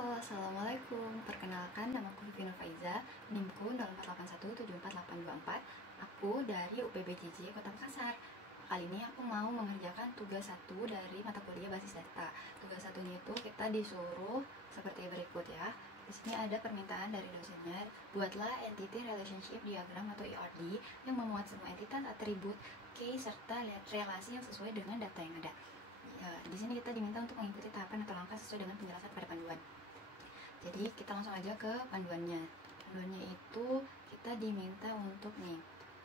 Halo, Assalamualaikum. Perkenalkan, namaku Vivi Nurfaiza, NIMku 0481748824. Aku dari UPBJJ Kota Makassar. Kali ini aku mau mengerjakan tugas 1 dari mata kuliah basis data. Tugas 1 ini itu kita disuruh seperti berikut ya. Di sini ada permintaan dari dosennya, buatlah entity relationship diagram atau ERD yang memuat semua entitas, atribut, case, serta relasi yang sesuai dengan data yang ada. Ya, di sini kita diminta untuk mengikuti tahapan atau langkah sesuai dengan penjelasan pada panduan. Jadi kita langsung aja ke panduannya. Panduannya itu kita diminta untuk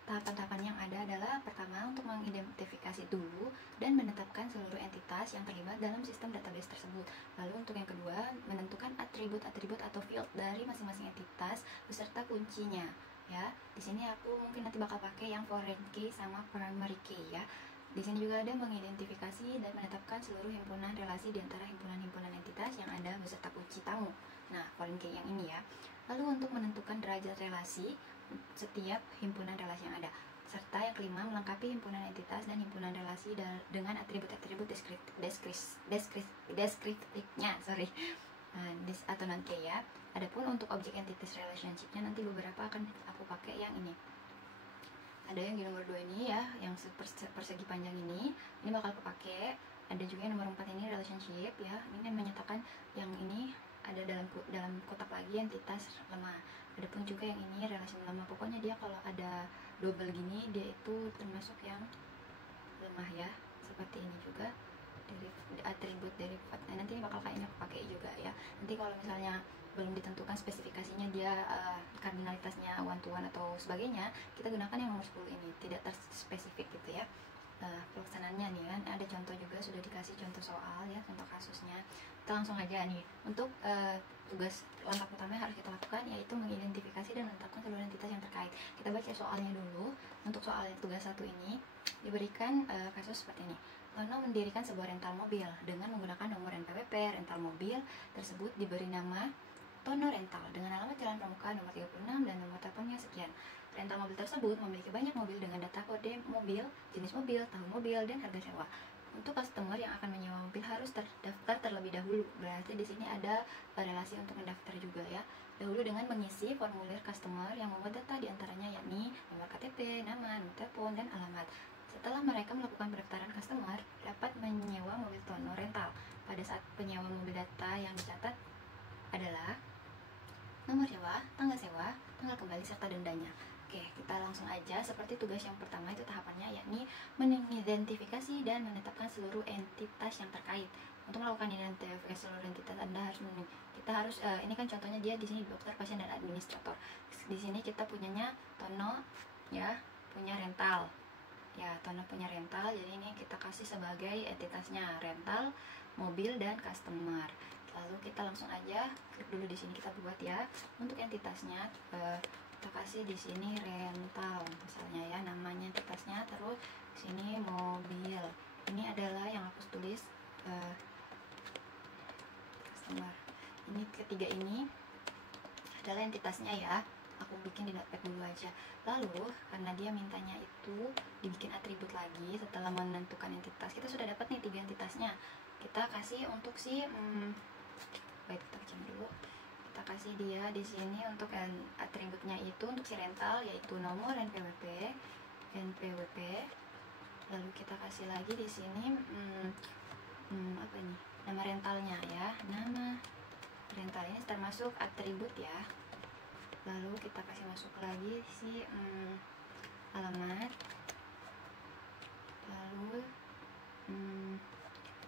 tahapan-tahapan yang ada adalah pertama untuk mengidentifikasi dulu dan menetapkan seluruh entitas yang terlibat dalam sistem database tersebut. Lalu untuk yang kedua, menentukan atribut-atribut atau field dari masing-masing entitas beserta kuncinya. Ya, di sini aku mungkin nanti bakal pakai yang foreign key sama primary key ya. Di sini juga ada mengidentifikasi dan menetapkan seluruh himpunan relasi di antara himpunan-himpunan entitas yang ada beserta kunci tamu. Nah, foreign key yang ini ya. Lalu untuk menentukan derajat relasi setiap himpunan relasi yang ada. Serta yang kelima, melengkapi himpunan entitas dan himpunan relasi dengan atribut-atribut deskriptifnya, atau non-key ya. Adapun untuk objek entitas relationship-nya nanti beberapa akan aku pakai yang ini. Ada yang di nomor 2 ini ya, yang persegi panjang ini bakal kepake. Ada juga yang nomor 4 ini relationship ya, ini menyatakan yang ini ada dalam kotak lagi entitas lemah. Adapun juga yang ini relasi lemah, pokoknya dia kalau ada double gini dia itu termasuk yang lemah ya. Seperti ini juga dari atribut derivat. Nah, nanti ini bakal kayaknya pakai juga ya. Nanti kalau misalnya belum ditentukan spesifikasinya dia kardinalitasnya one to one atau sebagainya, kita gunakan yang nomor 10 ini, tidak terspesifik gitu ya. Pelaksanaannya nih kan ada contoh juga, sudah dikasih contoh soal ya, contoh kasusnya. Kita langsung aja nih untuk tugas langkah pertama yang harus kita lakukan yaitu mengidentifikasi dan menetapkan seluruh entitas yang terkait. Kita baca soalnya dulu. Untuk soal tugas 1 ini diberikan kasus seperti ini. Tono mendirikan sebuah rental mobil dengan menggunakan nomor NPWP. Rental mobil tersebut diberi nama Tono Rental dengan alamat Jalan Pramuka nomor 36 dan nomor teleponnya sekian. Rental mobil tersebut memiliki banyak mobil dengan data kode mobil, jenis mobil, tahun mobil, dan harga sewa. Untuk customer yang akan menyewa mobil harus terdaftar terlebih dahulu. Berarti di sini ada relasi untuk mendaftar juga ya. Dahulu dengan mengisi formulir customer yang memuat data diantaranya yakni nomor KTP, nama, nomor telepon, dan alamat. Setelah mereka melakukan pendaftaran, customer dapat menyewa mobil Tono Rental. Pada saat penyewa mobil, data yang dicatat adalah nomor sewa, tanggal kembali, serta dendanya. Oke, kita langsung aja. Seperti tugas yang pertama itu tahapannya yakni mengidentifikasi dan menetapkan seluruh entitas yang terkait. Untuk melakukan identifikasi seluruh entitas, kita harus ini kan contohnya dia di sini dokter, pasien, dan administrator. Di sini kita punyanya Tono ya, punya rental. Ya, Tono punya rental, jadi ini kita kasih sebagai entitasnya rental, mobil, dan customer. Lalu kita langsung aja klik dulu di sini, kita buat ya. Untuk entitasnya kita kasih di sini rental misalnya ya, namanya entitasnya. Terus di sini mobil. Ini adalah yang aku tulis customer. Ini ketiga ini adalah entitasnya ya. Aku bikin di notepad dulu aja. Lalu karena dia mintanya itu dibikin atribut lagi setelah menentukan entitas, kita sudah dapat nih 3 entitasnya. Kita kasih untuk si baik, kita kecam dulu. Kita kasih dia di sini untuk atributnya itu untuk si rental yaitu nomor NPWP. Lalu kita kasih lagi di sini apa ini? Nama rentalnya ya. Nama rental ini termasuk atribut ya. Lalu kita kasih masuk lagi si alamat, lalu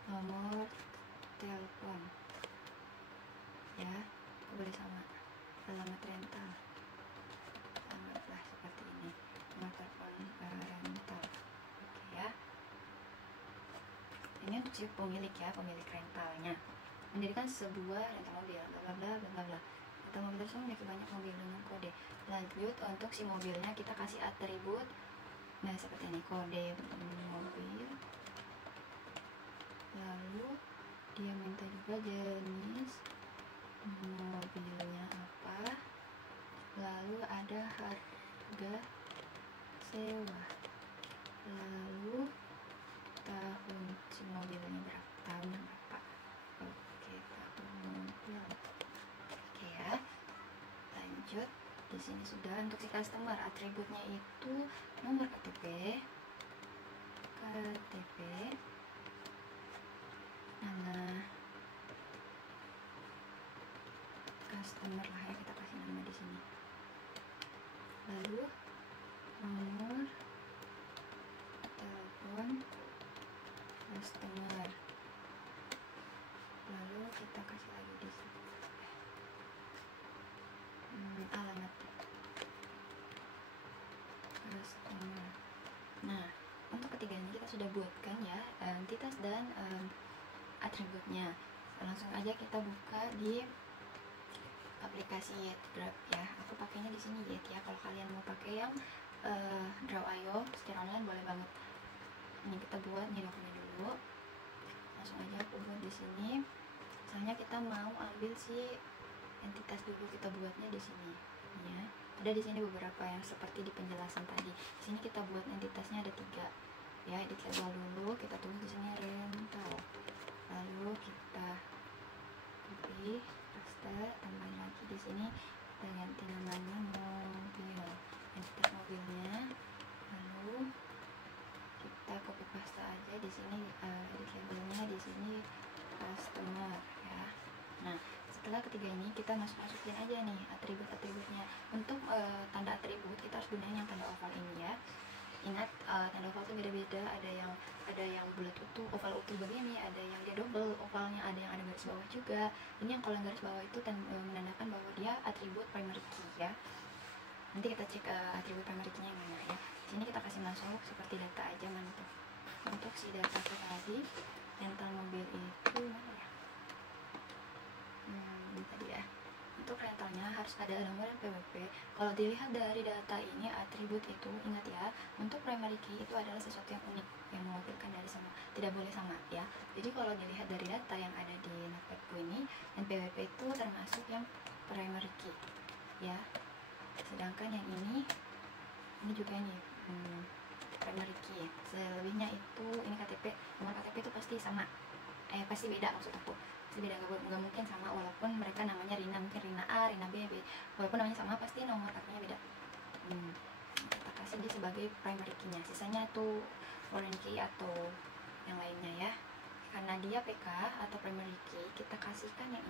nomor telepon ya, boleh sama alamat rental, alamatlah seperti ini, nomor telepon rental. Oke ya, ini untuk si pemilik ya, pemilik rentalnya mendirikan sebuah rental mobil, bla bla bla bla bla. Rental mobil tersebut memiliki banyak mobil dengan kode. Lanjut untuk si mobilnya kita kasih atribut, nah seperti ini, kode mobil. Lalu dia minta juga jenis mobilnya apa, lalu ada harga sewa, lalu tahun si mobilnya berapa, tahunnya berapa. Oke, tahun mobil di sini sudah. Untuk si customer, atributnya itu nomor KTP, nama customer lah ya, kita kasih nama di sini. Lalu nomor telepon customer. Lalu kita kasih lagi di sini alamat customer. Nah, untuk ketiga ini kita sudah buatkan ya entitas dan atributnya. Langsung aja kita buka di aplikasi YetDraw ya. Aku pakainya di sini Yet ya. Kalau kalian mau pakai yang Draw.io secara online boleh banget. Ini kita buat di dokumen dulu. Langsung aja aku buat di sini. Misalnya kita mau ambil si entitas dulu, kita buatnya di sini ya. Ada di sini beberapa yang seperti di penjelasan tadi. Di sini kita buat entitasnya ada 3 ya. Edit label dulu, kita tulis di sini rental. Lalu kita copy, paste, tambahin lagi di sini, kita ganti namanya mobil, entitas mobilnya. Lalu kita copy paste aja di sini edit labelnya di sini customer ya. Nah, setelah ketiga ini kita masukin aja nih atribut-atributnya. Untuk tanda atribut kita harus gunain yang tanda oval ini ya. Ingat tanda oval itu beda-beda, ada yang bulat utuh, oval utuh begini, ada yang dia double ovalnya, ada yang ada garis bawah juga. Ini yang kalau yang garis bawah itu menandakan bahwa dia atribut primary key ya. Nanti kita cek atribut primary key-nya yang mana ya. Di sini kita kasih masuk seperti data aja, mantap. Untuk si data tadi rental mobil itu mana ya? Ini tadi ya. Untuk rentalnya harus ada nomor PWP. Kalau dilihat dari data ini atribut itu, ingat ya, untuk primary key itu adalah sesuatu yang unik yang mewakilkan dari semua, tidak boleh sama ya. Jadi kalau dilihat dari data yang ada di Notepad ini, NPWP itu termasuk yang primary key ya. Sedangkan yang ini juga nih primary key. Selebihnya itu ini KTP, nomor KTP itu pasti sama, pasti beda maksud aku. Beda, nggak mungkin sama walaupun mereka namanya Rina, mungkin Rina A, Rina B, walaupun namanya sama pasti nomor kartunya beda. Kita kasih dia sebagai primary key-nya, sisanya tuh foreign key atau yang lainnya ya. Karena dia PK atau primary key, kita kasihkan yang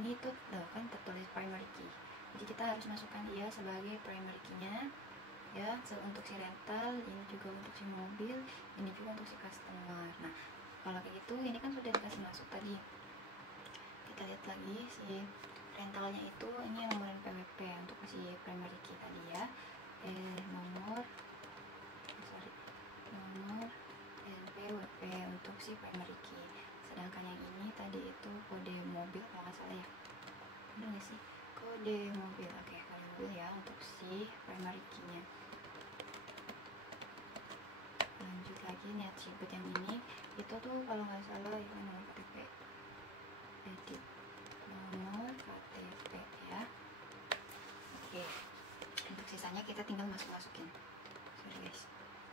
ini tuh kan tertulis primary key, jadi kita harus masukkan dia sebagai primary key-nya ya. Untuk si rental, ini juga untuk si mobil, ini juga untuk si customer. Nah, kalau kayak gitu ini kan sudah dikasih masuk tadi. Kita lihat lagi si rentalnya itu, ini yang nomor PWP untuk si primary key tadi ya. Nomor NPWP untuk si primary key. Sedangkan yang ini tadi itu kode mobil kalau nggak salah ya, bener nggak sih, kode mobil. Oke, kode mobil ya untuk si primary key-nya. Lanjut lagi nih atribut yang ini, itu tuh kalau nggak salah itu nomor KTP, edit nomor KTP ya. Oke, untuk sisanya kita tinggal masukin. Sorry guys.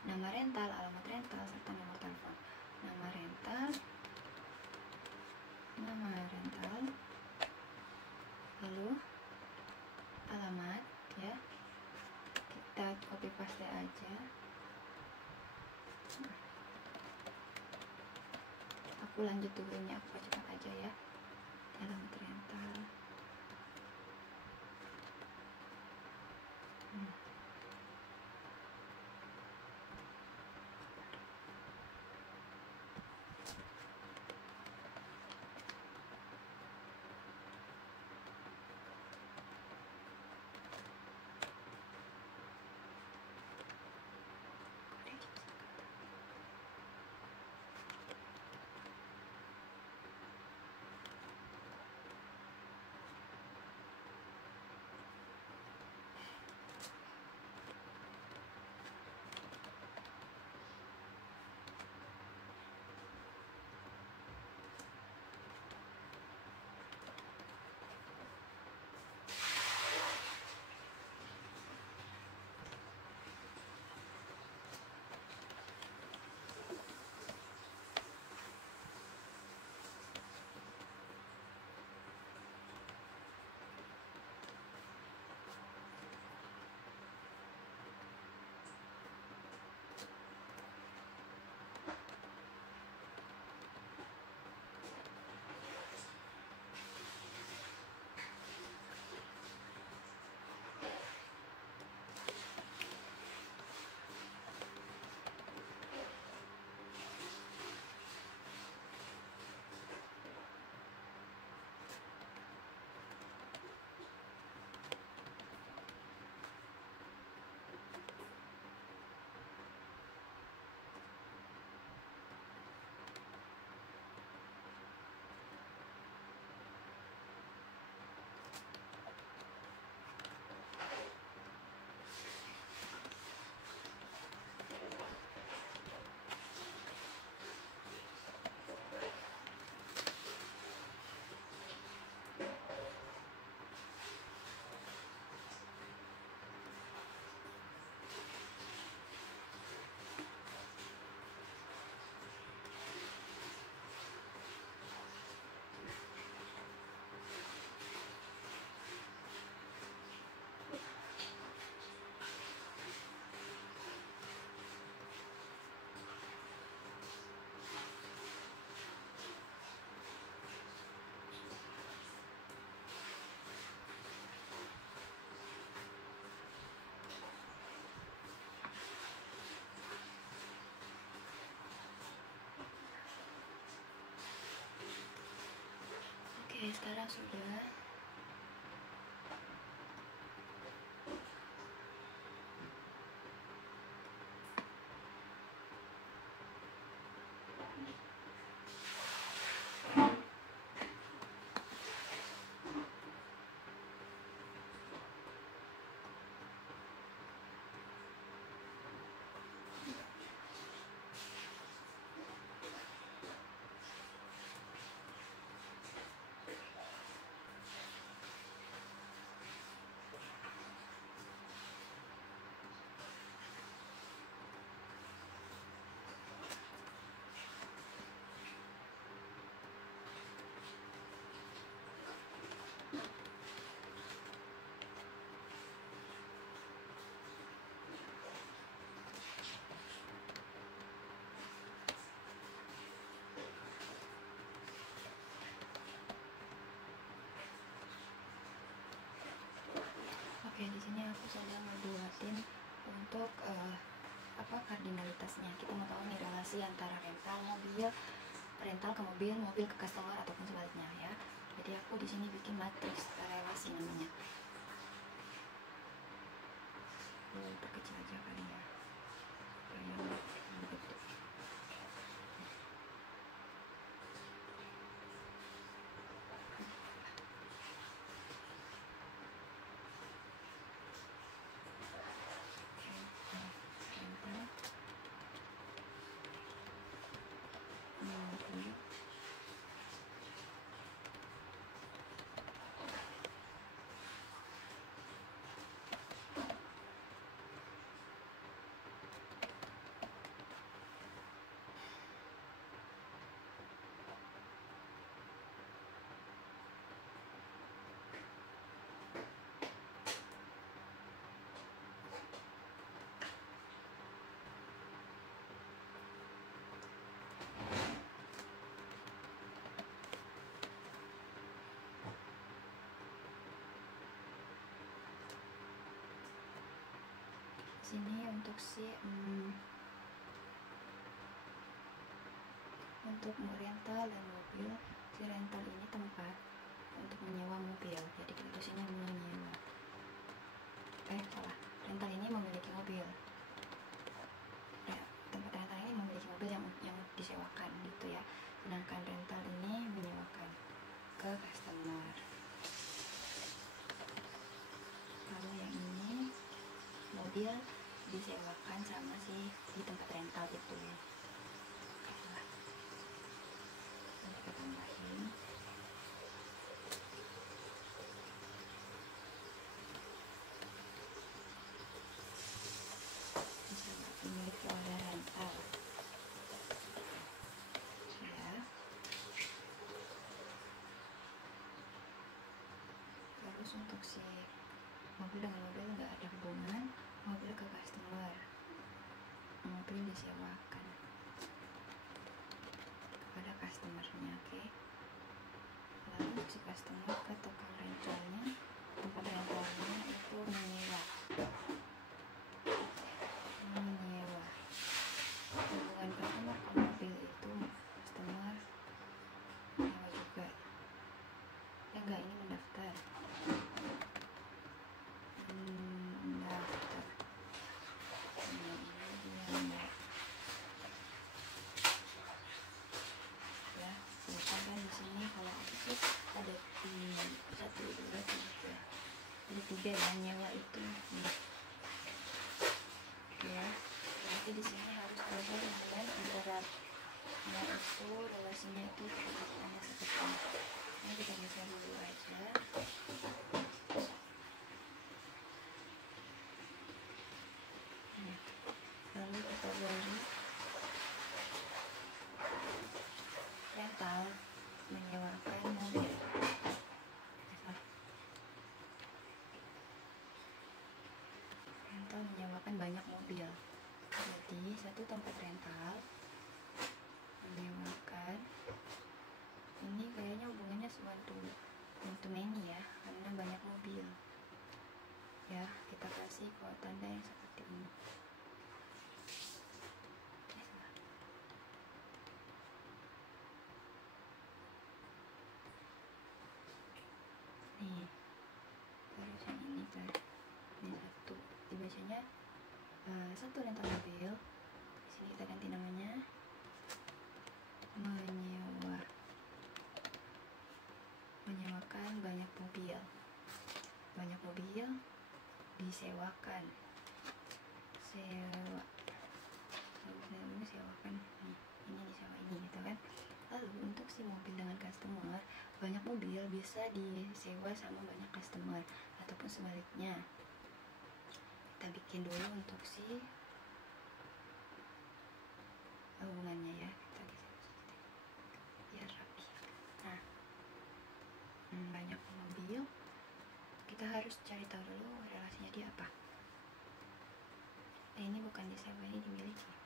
Nama rental, alamat rental, serta nomor telepon. Nama rental, lalu alamat ya. Kita copy paste aja. Aku lanjut dulu ini, aku cepat aja ya. Alamat rental. Oke, sekarang sudah. Oke, di sini aku sedang ngebuatin untuk kardinalitasnya. Kita mau tahu nih relasi antara rental ke mobil, mobil ke customer ataupun sebaliknya ya. Jadi aku di sini bikin matriks relasi namanya. Perkecil aja kali ya. Begitu. Sini untuk untuk rental dan mobil, si rental ini tempat untuk menyewa mobil. Jadi di sini menyewa. Rental ini memiliki mobil. Tempat rental ini memiliki mobil yang disewakan gitu ya. Sedangkan rental ini menyewakan ke customer. Kalau yang ini mobil disewakan sama si di tempat rental itu. Nanti kita tambahin. Misalnya memiliki order rental ya. Terus untuk si mobil dengan mobil nggak ada hubungan, mobil ke customer, mobil disewakan kepada customernya. Oke. Lalu si customer ke tukang rentalnya, tempat rentalnya itu menyewa hubungan customer ke mobil itu customer nyewa juga ya. Enggak, ini mendaftar ya. Misalkan di sini kalau aku ada 1, 2, 3, ada 3 yang nyewa itu ya. Nanti di sini harus ada hubungan antara itu relasinya itu hanya seperti ini. Kita bisa dulu aja. Lalu kita beri rental menyewakan mobil. Rental menyewakan banyak mobil. Jadi satu tempat rental menyewakan, ini kayaknya hubungannya one to many ya, karena banyak mobil ya. Kita kasih tanda yang seperti ini. artinya satu rental mobil. Di sini kita ganti namanya menyewakan banyak mobil disewakan, sewakan ini disewa ini gitu kan. Lalu untuk si mobil dengan customer, banyak mobil bisa disewa sama banyak customer ataupun sebaliknya. Kita bikin dulu untuk si hubungannya ya, kita biar rapi. Nah, banyak mobil, kita harus cari tahu dulu relasinya dia apa. Ini bukan disewa, ini dimiliki.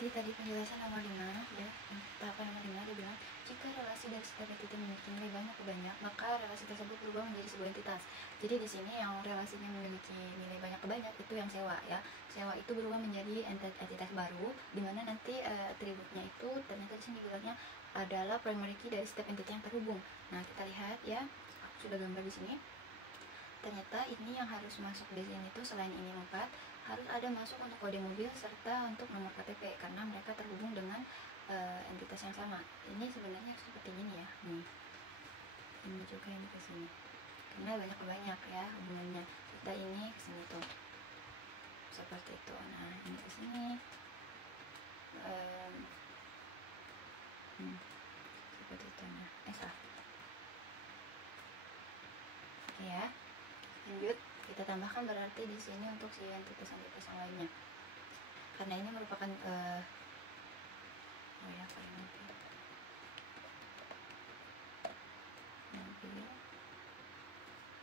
Seperti tadi penjelasan nomor 5 ya, tahapan nomor 5 dia bilang jika relasi dari setiap entiti memiliki nilai banyak ke banyak, maka relasi tersebut berubah menjadi sebuah entitas. Jadi di sini yang relasinya memiliki nilai banyak ke banyak itu yang sewa ya. Sewa itu berubah menjadi entitas baru, di mana nanti atributnya itu ternyata di sini bilangnya adalah primary key dari setiap entiti yang terhubung. Nah kita lihat ya, aku sudah gambar di sini. Ternyata ini yang harus masuk di sini tuh selain ini 4 harus ada masuk untuk kode mobil serta untuk nomor KTP karena mereka terhubung dengan entitas yang sama. Ini sebenarnya seperti ini ya. Ini juga ini ke sini. Karena banyak ya hubungannya. Kita ini ke sini tuh. Seperti itu. Nah, ini ke sini. Seperti itu nah. Salah. Oke ya. Lanjut, kita tambahkan berarti di sini untuk si entitas yang lainnya. Karena ini merupakan mobil.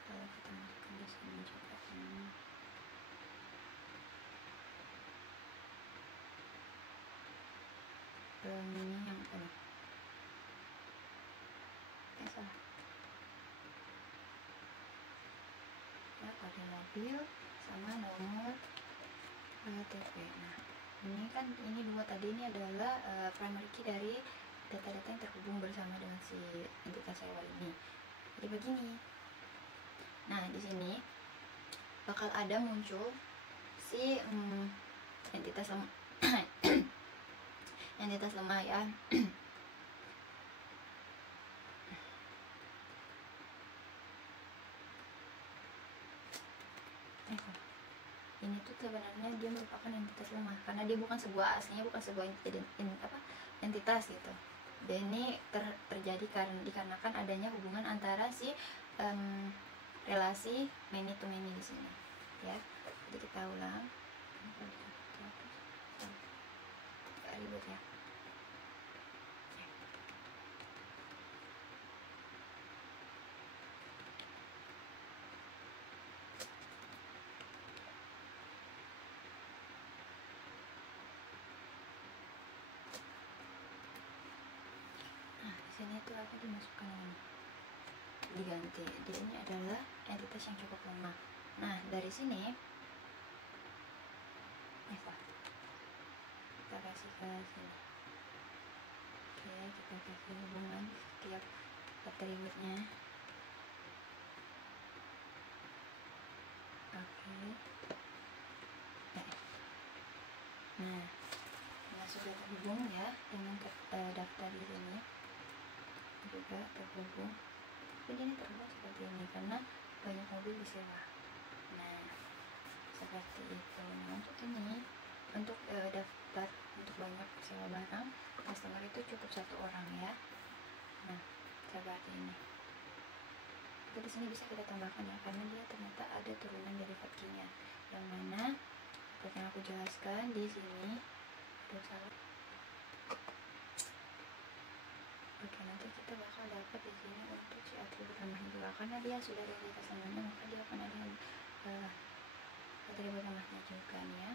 Kalau kita masukkan di sini juga ini yang salah. Ya, kode mobil sama nomor KTP. Nah, ini kan ini dua tadi ini adalah primary key dari data-data yang terhubung bersama dengan si entitas sewa ini. Jadi begini. Nah, di sini bakal ada muncul si entitas entitas lemah ya. Ini tuh sebenarnya dia merupakan entitas lemah karena dia bukan sebuah aslinya bukan sebuah entitas gitu. Dan ini terjadi dikarenakan adanya hubungan antara si relasi many to many di sini ya. Jadi kita ulang, agak ribet ya. Nah, di sini tuh apa dimasukkan ini, diganti. Dia ini adalah entitas yang cukup lemah. Nah, dari sini kita kasih ke sini. Oke, kita kasih hubungan setiap atributnya. Oke. Nah, sudah terhubung ya dengan daftar di sini, juga terhubung. Jadi ini terhubung seperti ini karena banyak mobil disewa. Nah, seperti itu. Nah, untuk ini, untuk daftar untuk banyak sewa barang, customer itu cukup 1 orang ya. Nah, seperti ini. Jadi di sini bisa kita tambahkan ya, karena dia ternyata ada turunan dari key-nya, yang mana seperti yang aku jelaskan di sini. Aduh, salah. Oke, nanti kita bakal dapat di sini untuk si atribut lemahnya juga, karena dia sudah ada di atas namanya, maka dia akan ada atribut lemahnya juga nih ya.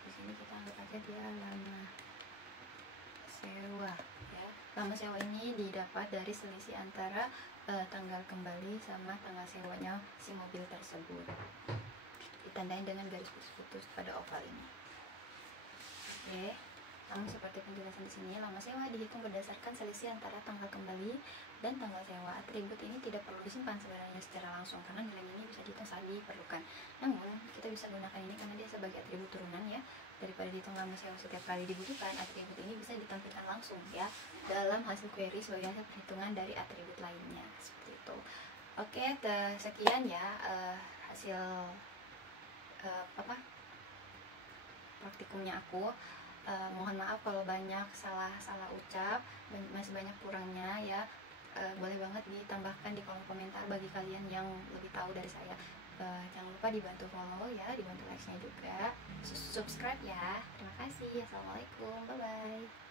Di sini kita anggap aja dia lama sewa ya. Lama sewa ini didapat dari selisih antara tanggal kembali sama tanggal sewanya si mobil tersebut, ditandain dengan garis putus-putus pada oval ini. Oke, sama seperti penjelasan di sini, lama sewa dihitung berdasarkan selisih antara tanggal kembali dan tanggal sewa. Atribut ini tidak perlu disimpan sebenarnya secara langsung, karena nilai ini bisa dihitung saat diperlukan. Namun, kita bisa gunakan ini karena dia sebagai atribut turunan ya. Daripada dihitung lama sewa setiap kali dibutuhkan, atribut ini bisa ditampilkan langsung ya dalam hasil query sebagai hasil perhitungan dari atribut lainnya, seperti itu. Oke, sekian ya hasil praktikumnya aku. Mohon maaf kalau banyak salah ucap, masih banyak kurangnya ya. Boleh banget ditambahkan di kolom komentar bagi kalian yang lebih tahu dari saya. Jangan lupa dibantu follow ya, dibantu like-nya juga, subscribe ya. Terima kasih. Assalamualaikum, bye bye.